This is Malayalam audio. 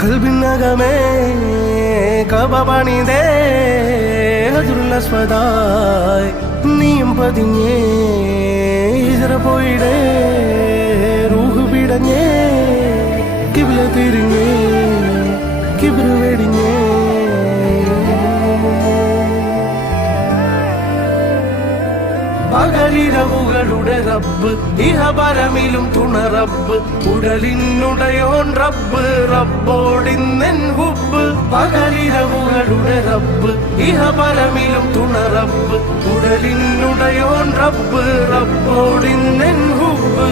കൽബിനകമേ കബപണിതേ ഹജറുൽ നീയും പതിഞ്ഞേ ഹിജറ പോയിടേ റൂഹ് പിടഞ്ഞേ കിബില തിരിഞ്ഞേ കിബിറ വെടിഞ്ഞേ പകലിരവുകളുടെ റബ്ബ് ഇഹപരമിലും തുണ റബ്ബ് ഉടലിനുടയോൻ റബ്ബ് റബ്ബോടിന്നെൻ ഹുബ്ബ് പകലിരവുകളുടെ റബ്ബ് ഇഹപരമിലും തുണ റബ്ബ് ഉടലിനുടയോൻ റബ്ബ് റബ്ബോടിന്നെൻ ഹുബ്ബ്